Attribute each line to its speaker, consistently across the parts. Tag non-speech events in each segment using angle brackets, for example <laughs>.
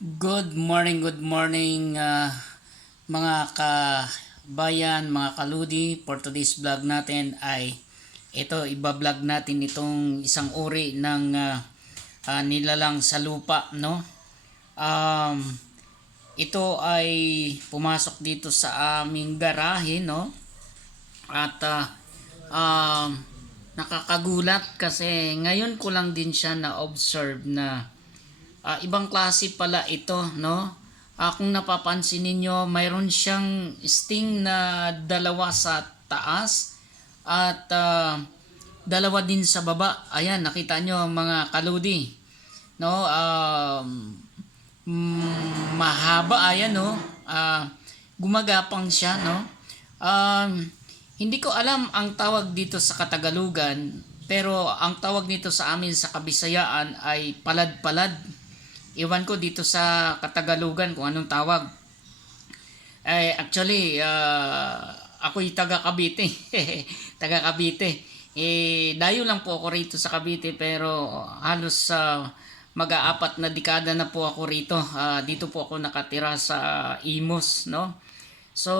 Speaker 1: Good morning, good morning ah, mga kabayan, mga kaludi. For today's vlog natin ay ito, iba-vlog natin itong isang uri ng ah, ah, nilalang sa lupa, no? Um, ito ay pumasok dito sa aming garahe, no? At ah, um, nakakagulat kasi ngayon ko lang din siya na-observe na Ah, ibang klase pala ito, no? Ah, kung napapansin ninyo, mayroon siyang sting na dalawa sa taas at ah, dalawa din sa baba. Ayan, nakita nyo mga kaludi. No? Um, mahaba, ayan, no? Ah, gumagapang siya, no? Um, hindi ko alam ang tawag dito sa Katagalugan, pero ang tawag nito sa amin sa Kabisayaan ay palad-palad. Iwan ko dito sa Katagalugan kung anong tawag. Eh, actually, uh, ako'y taga Cavite. <laughs> taga Cavite. Eh, dayo lang po ako rito sa Cavite pero halos sa mag-aapat na dekada na po ako rito. Ah, dito po ako nakatira sa Imos, no? So,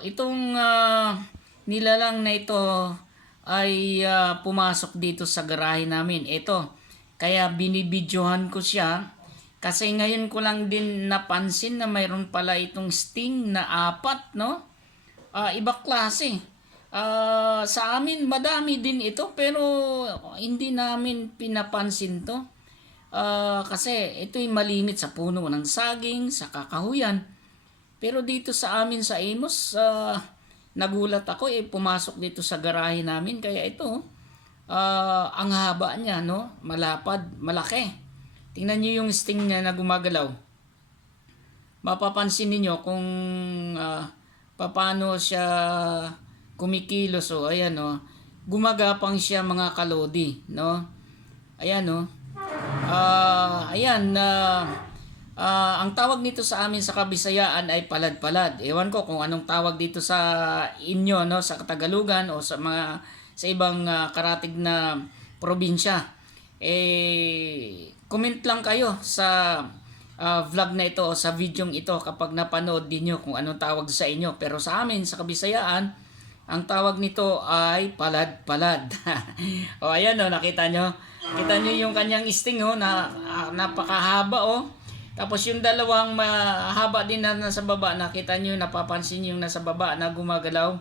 Speaker 1: itong ah, nilalang na ito ay ah, pumasok dito sa garahe namin. Ito, kaya binibidyohan ko siya kasi ngayon ko lang din napansin na mayroon pala itong sting na apat, no? Ah, iba klase. Ah, sa amin madami din ito pero hindi namin pinapansin to. Ah, kasi ito'y malimit sa puno ng saging, sa kakahuyan. Pero dito sa amin sa Amos, ah, nagulat ako eh pumasok dito sa garahe namin kaya ito ah, ang haba niya no, malapad, malaki. Tingnan niyo yung sting niya na gumagalaw. Mapapansin niyo kung ah, paano siya kumikilos o ayan no. Gumagapang siya mga kalodi, no? Ayan no. Ah, ayan na ah, ang tawag nito sa amin sa Kabisayaan ay palad-palad. Ewan ko kung anong tawag dito sa inyo no sa Katagalugan o sa mga sa ibang ah, karatig na probinsya. Eh comment lang kayo sa ah, vlog na ito sa video ito kapag napanood din nyo kung anong tawag sa inyo. Pero sa amin, sa Kabisayaan, ang tawag nito ay palad-palad. <laughs> o ayan o, nakita nyo. Kita nyo yung kanyang sting o, na, ah, napakahaba o. Tapos yung dalawang mahaba din na nasa baba, nakita nyo, napapansin yung nasa baba na gumagalaw.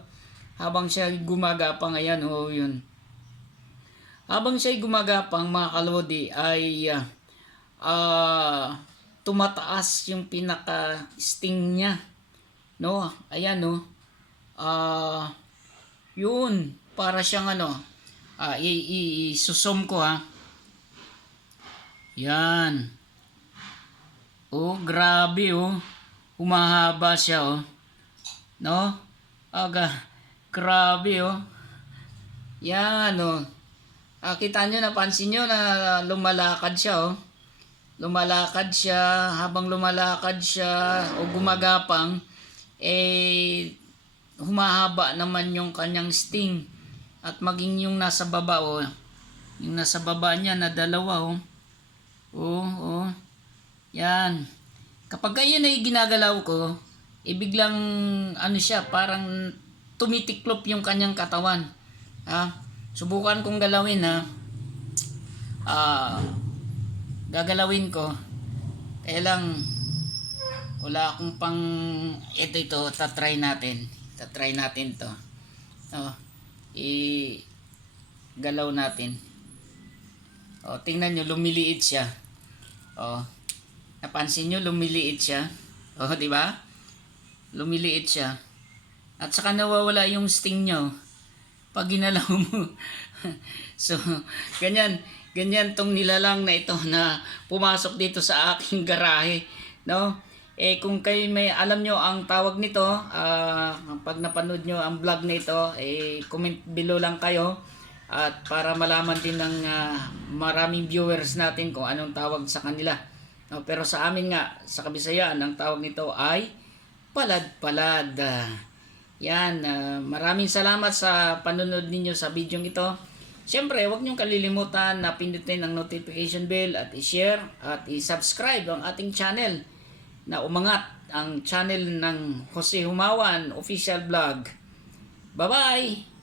Speaker 1: Habang siya gumagapang, ayan o, yun. Habang siya gumagapang, mga kalodi, ay ah, ah, tumataas yung pinaka-sting niya. No? Ayan, no? Ah, yun. Para siyang ano, ah, i- i- isusum ko ha. Yan. Oh, grabe oh. Humahaba siya oh. No? Aga, grabe oh. Yan oh. Ah, kita nyo, napansin nyo na lumalakad siya oh. Lumalakad siya, habang lumalakad siya o gumagapang, eh, humahaba naman yung kanyang sting. At maging yung nasa baba oh. Yung nasa baba niya na dalawa oh. Oh, oh. Yan. Kapag ganyan ay ginagalaw ko, eh biglang ano siya, parang tumitiklop yung kanyang katawan. Ha? Subukan kong galawin ha. Ah, gagalawin ko. Kaya lang wala akong pang ito ito, tatry natin. Tatry natin to. Oh, i galaw natin. Oh, tingnan nyo, lumiliit siya. Oh, napansin nyo, lumiliit siya. Oh, di ba? Lumiliit siya. At saka nawawala yung sting nyo pag ginalaw mo. <laughs> so, ganyan, ganyan tong nilalang na ito na pumasok dito sa aking garahe, no? Eh kung kayo may alam nyo ang tawag nito, ah, pag napanood nyo ang vlog na ito, eh comment below lang kayo at para malaman din ng ah, maraming viewers natin kung anong tawag sa kanila. No, pero sa amin nga, sa Kabisayaan, ang tawag nito ay palad-palad. Ah, yan, ah, maraming salamat sa panonood ninyo sa video ito. Siyempre, huwag niyong kalilimutan na pindutin ang notification bell at i-share at i-subscribe ang ating channel na umangat ang channel ng Jose Humawan Official Vlog. Bye-bye!